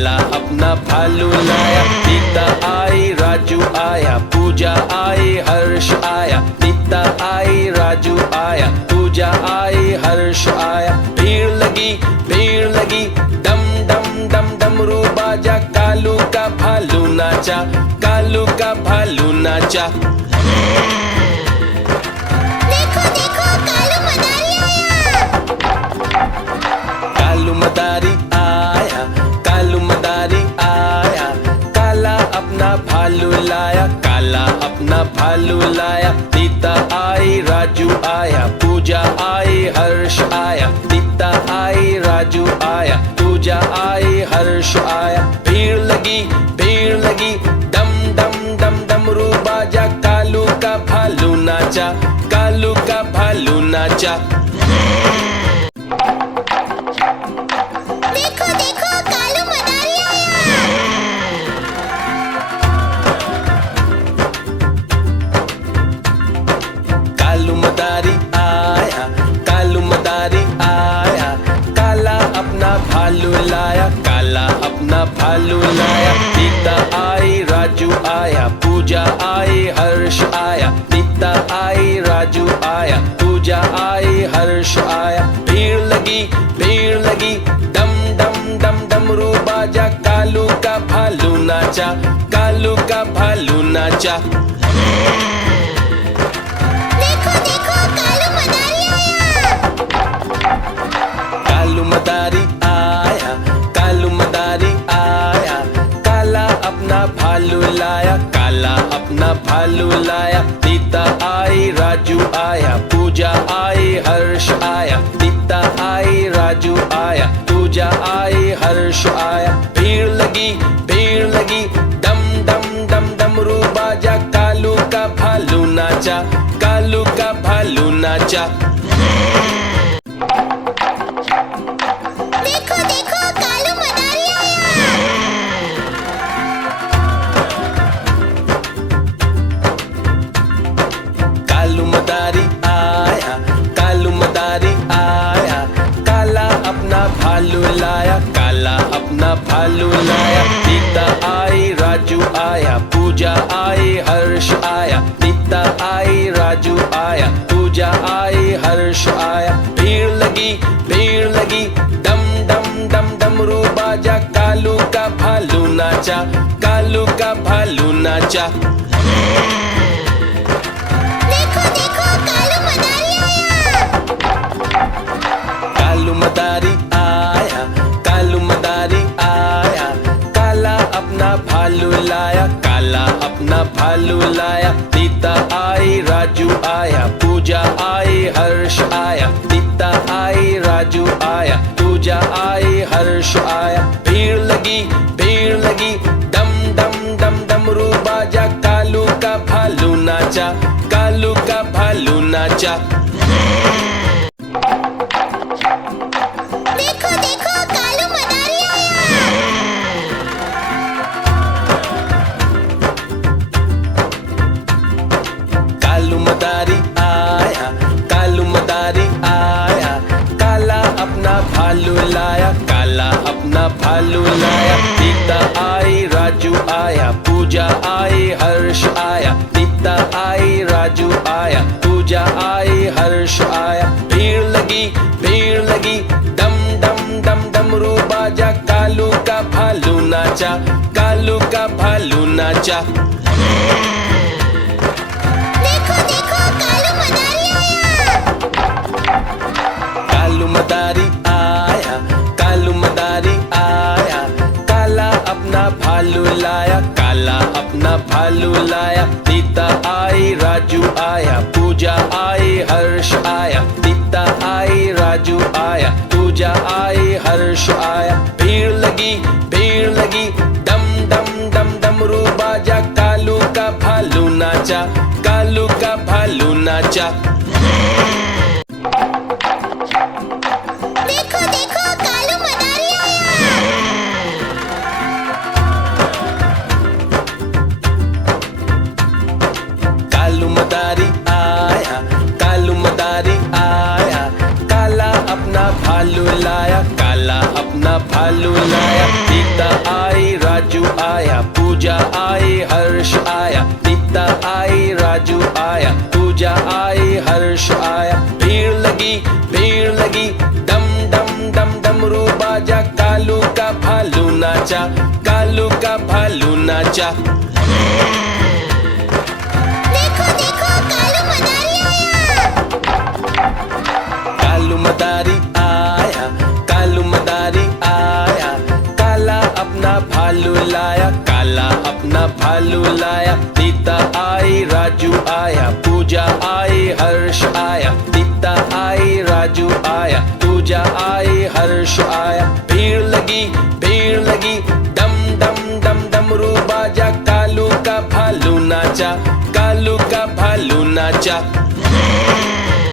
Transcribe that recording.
काला अपना भालू लाया। नीता आई राजू आया, पूजा आई हर्ष आया। नीता आई राजू आया, पूजा आई हर्ष आया। भीड़ लगी डम डम डम डमरू बाजा। कालू का भालू नाचा, कालू का भालू नाचा। देखो देखो कालू मदारी आया। कालू मदारी आया, कालू मदारी आया। काला अपना भालू लाया, काला अपना भालू लाया। नीता आई राजू आया, पूजा आई हर्ष आया। नीता आई राजू आया, पूजा आई हर्ष आया। भीड़ लगी डम डम डम डमरू बाजा। कालू का भालू नाचा, कालू का भालू नाचा। देखो देखो कालू मदारी आया। कालू मदारी आया, कालू मदारी आया। काला अपना भालू लाया, काला अपना भालू लाया। नीता आई राजू आया, पूजा आई हर्ष आया। नीता आई राजू आया, पूजा आई हर्ष आया। भीड़ लगी डम डम डम डमरू बाजा। कालू का भालू नाचा, कालू का भालू नाचा। देखो देखो कालू मदारी आया। कालू मदारी आया, कालू मदारी आया। काला अपना भालू लाया, काला अपना भालू लाया। नीता आई राजू आया, पूजा आई हर्ष आया। नीता आई राजू आया, पूजा आई हर्ष आया। भीड़ लगी डम डम डम डमरू बाजा। कालू का भालू नाचा, कालू का भालू नाचा। देखो देखो कालू मदारी आया। कालू मदारी आया, कालू मदारी आया। काला अपना भालू लाया, काला अपना भालू लाया। नीता आई राजू आया, पूजा आई हर्ष आया। नीता आई राजू आया, पूजा आई हर्ष आया। भीड़ लगी डम डम डम डमरू बाजा। कालू का भालू नाचा, कालू का भालू नाचा। देखो देखो कालू मदारी आया। कालू मदारी आया, कालू मदारी आया। काला अपना भालू लाया, काला अपना भालू लाया। नीता आई राजू आया, पूजा आई हर्ष आया। नीता आई राजू आया, पूजा आई हर्ष आया। भीड़ लगी डम डम डम डमरू बाजा। कालू का भालू नाचा, कालू का भालू नाचा। देखो देखो कालू मदारी आया। कालू मदारी आया, कालू मदारी आया। काला अपना भालू लाया, काला अपना भालू लाया। नीता आई राजू आया, पूजा आई हर्ष आया। नीता आई राजू आया, पूजा आई हर्ष आया। भीड़ लगी डम डम डम डमरू बाजा। कालू का भालू नाचा, कालू का भालू नाचा। देखो देखो कालू मदारी आया। कालू मदारी आया, कालू मदारी आया। काला अपना भालू लाया, काला अपना भालू लाया। नीता आई राजू आया, पूजा आई हर्ष आया। नीता आई राजू आया, पूजा आई हर्ष आया। भीड़ लगी डम डम डम डमरू बाजा। कालू का भालू नाचा, कालू का भालू नाचा। देखो देखो कालू मदारी आया। कालू मदारी आया, कालू मदारी आया। काला अपना भालू लाया, काला काला अपना भालू लाया। दीप्ता आई, राजू आया, पूजा आई, हर्ष आया। दीप्ता आई, राजू आया, पूजा आई, हर्ष आया। भीड़ लगी, डम डम डम डमरू बाजा। कालू का भालू नाचा, कालू का भालू नाचा। देखो देखो कालू मदारी आया। कालू मदारी आया, कालू मदारी आया। काला अपना भालू लाया, काला अपना भालू लाया। दीप्ता आई, राजू आया, पूजा आई, हर्ष आया। दीप्ता आई, राजू आया, पूजा आई, हर्ष आया। भीड़ लगी, डम डम डम डमरू बाजा। कालू का भालू नाचा, कालू का भालू नाचा।